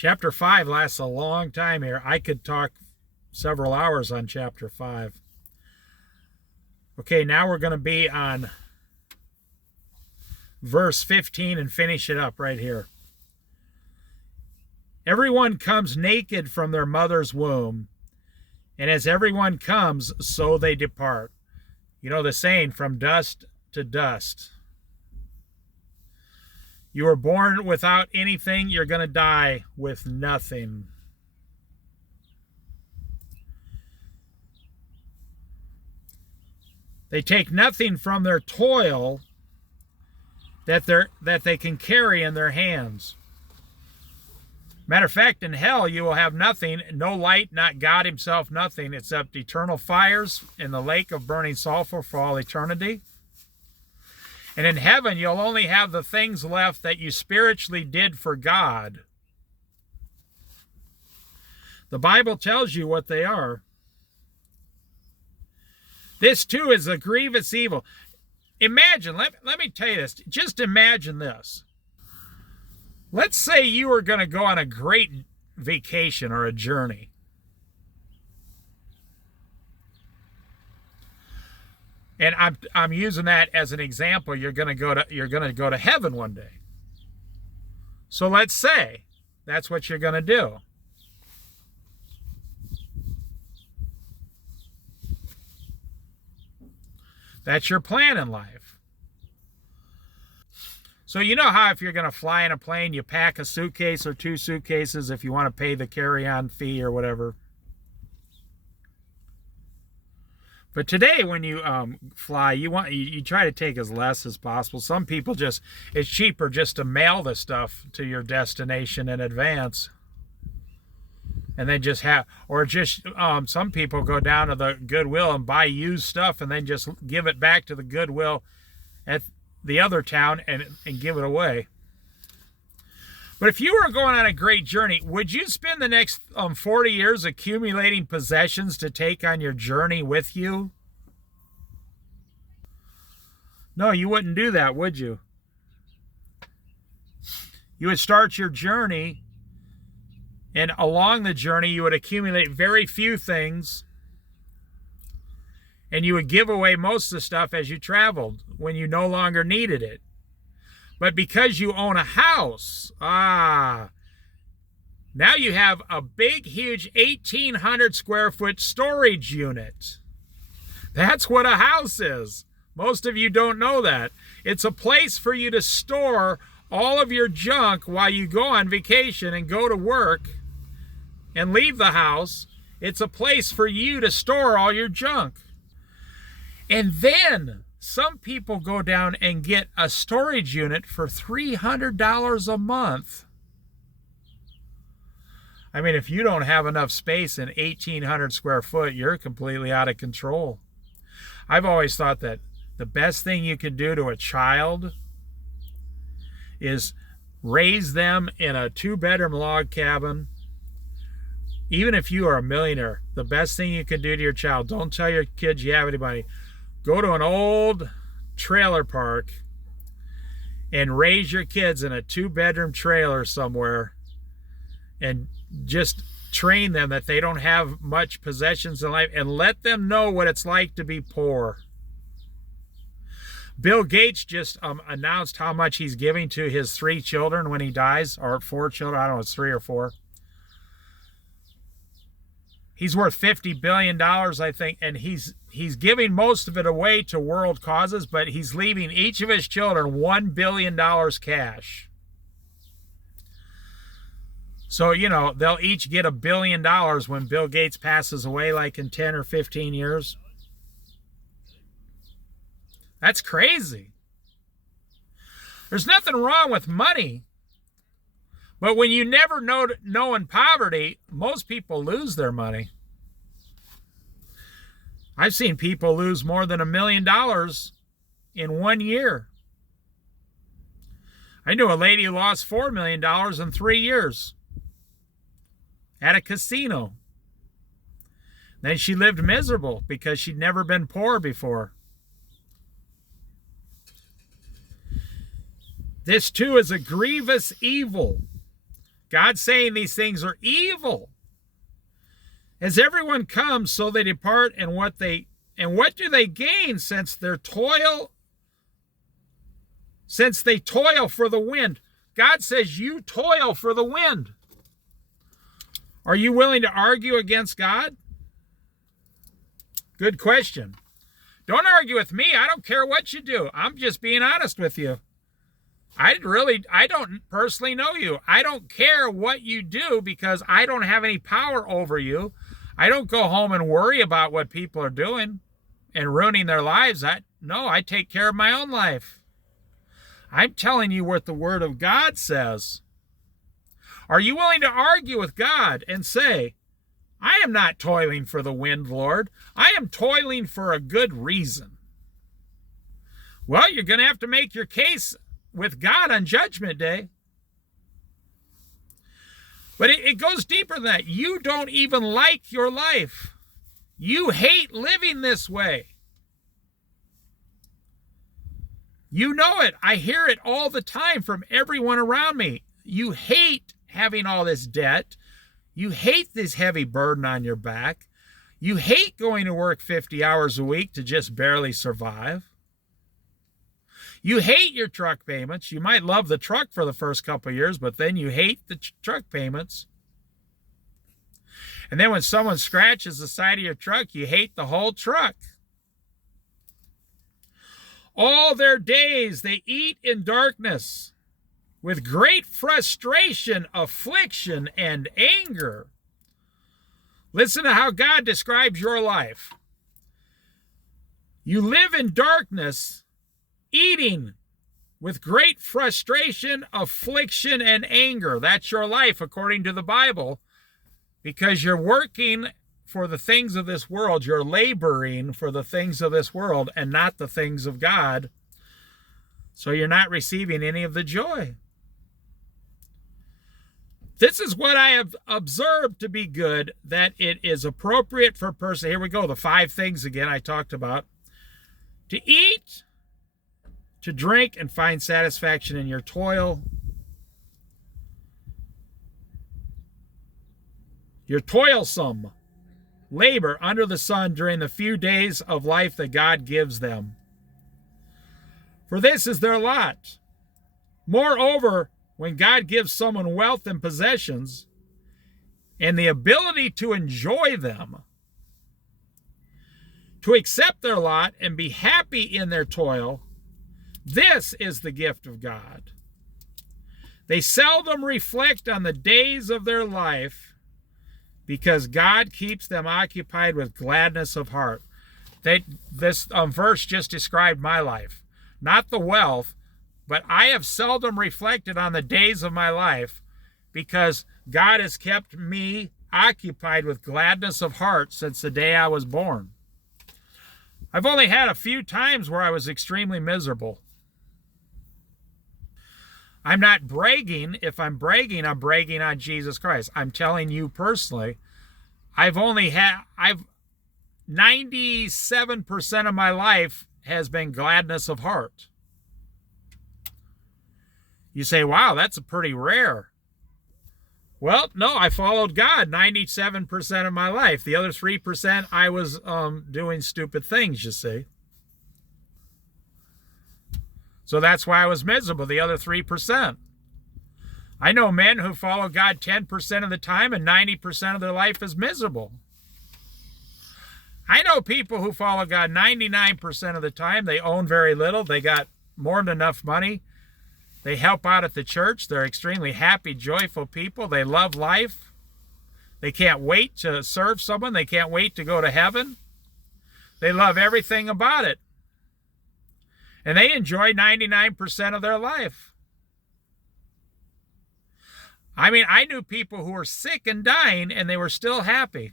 Chapter 5 lasts a long time here. I could talk several hours on chapter 5. Okay, now we're going to be on verse 15 and finish it up right here. Everyone comes naked from their mother's womb, and as everyone comes, so they depart. You know the saying, from dust to dust. You were born without anything, you're going to die with nothing. They take nothing from their toil that they can carry in their hands. Matter of fact, in hell you will have nothing, no light, not God himself, nothing except eternal fires in the lake of burning sulfur for all eternity. And in heaven you'll only have the things left that you spiritually did for God. The Bible tells you what they are. This too is a grievous evil. Imagine, let me tell you this. Just imagine this. Let's say you were going to go on a great vacation or a journey. And I'm using that as an example. You're going to go to heaven one day. So let's say that's what you're going to do. That's your plan in life. So you know how if you're going to fly in a plane, you pack a suitcase or 2 suitcases if you want to pay the carry-on fee or whatever. But today when you fly, you try to take as less as possible. Some people it's cheaper just to mail the stuff to your destination in advance. And then some people go down to the Goodwill and buy used stuff and then just give it back to the Goodwill at the other town and give it away. But if you were going on a great journey, would you spend the next 40 years accumulating possessions to take on your journey with you? No, you wouldn't do that, would you? You would start your journey, and along the journey, you would accumulate very few things, and you would give away most of the stuff as you traveled when you no longer needed it. But because you own a house, now you have a big, huge 1,800 square foot storage unit. That's what a house is. Most of you don't know that. It's a place for you to store all of your junk while you go on vacation and go to work and leave the house. It's a place for you to store all your junk. And then some people go down and get a storage unit for $300 a month. I mean, if you don't have enough space in 1,800 square foot, you're completely out of control. I've always thought that the best thing you can do to a child is raise them in a 2-bedroom log cabin. Even if you are a millionaire, the best thing you can do to your child, don't tell your kids you have any money. Go to an old trailer park and raise your kids in a 2-bedroom trailer somewhere and just train them that they don't have much possessions in life and let them know what it's like to be poor. Bill Gates just announced how much he's giving to his 3 children when he dies, or 4 children, I don't know, it's 3 or 4. He's worth $50 billion, I think, and he's giving most of it away to world causes, but he's leaving each of his children $1 billion cash. So, they'll each get $1 billion when Bill Gates passes away, like in 10 or 15 years. That's crazy. There's nothing wrong with money. But when you never know in poverty, most people lose their money. I've seen people lose more than $1 million in 1 year. I knew a lady who lost $4 million in 3 years at a casino. Then she lived miserable because she'd never been poor before. This too is a grievous evil. God's saying these things are evil. As everyone comes, so they depart, and what do they gain since they toil for the wind? God says you toil for the wind. Are you willing to argue against God? Good question. Don't argue with me. I don't care what you do. I'm just being honest with you. I don't personally know you. I don't care what you do because I don't have any power over you. I don't go home and worry about what people are doing and ruining their lives. I take care of my own life. I'm telling you what the Word of God says. Are you willing to argue with God and say, I am not toiling for the wind, Lord. I am toiling for a good reason. Well, you're going to have to make your case with God on Judgment Day. But it goes deeper than that. You don't even like your life. You hate living this way. You know it. I hear it all the time from everyone around me. You hate having all this debt. You hate this heavy burden on your back. You hate going to work 50 hours a week to just barely survive. You hate your truck payments. You might love the truck for the first couple of years, but then you hate the truck payments. And then when someone scratches the side of your truck, you hate the whole truck. All their days they eat in darkness, with great frustration, affliction, and anger. Listen to how God describes your life. You live in darkness, eating with great frustration, affliction, and anger. That's your life according to the Bible, because you're working for the things of this world. You're laboring for the things of this world and not the things of God. So you're not receiving any of the joy. This is what I have observed to be good, that it is appropriate for a person. Here we go, the 5 things again I talked about. To eat, to drink, and find satisfaction in your toil. Your toilsome labor under the sun during the few days of life that God gives them. For this is their lot. Moreover, when God gives someone wealth and possessions and the ability to enjoy them, to accept their lot and be happy in their toil, this is the gift of God. They seldom reflect on the days of their life because God keeps them occupied with gladness of heart. This verse just described my life. Not the wealth, but I have seldom reflected on the days of my life because God has kept me occupied with gladness of heart since the day I was born. I've only had a few times where I was extremely miserable. I'm not bragging. If I'm bragging on Jesus Christ. I'm telling you personally, I've 97% of my life has been gladness of heart. You say, wow, that's a pretty rare. Well, no, I followed God 97% of my life. The other 3%, I was doing stupid things, you see. So that's why I was miserable, the other 3%. I know men who follow God 10% of the time and 90% of their life is miserable. I know people who follow God 99% of the time. They own very little. They got more than enough money. They help out at the church. They're extremely happy, joyful people. They love life. They can't wait to serve someone. They can't wait to go to heaven. They love everything about it. And they enjoy 99% of their life. I mean, I knew people who were sick and dying, and they were still happy.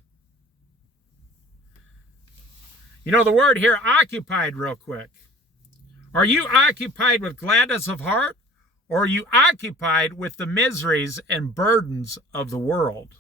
You know the word here, occupied, real quick. Are you occupied with gladness of heart, or are you occupied with the miseries and burdens of the world?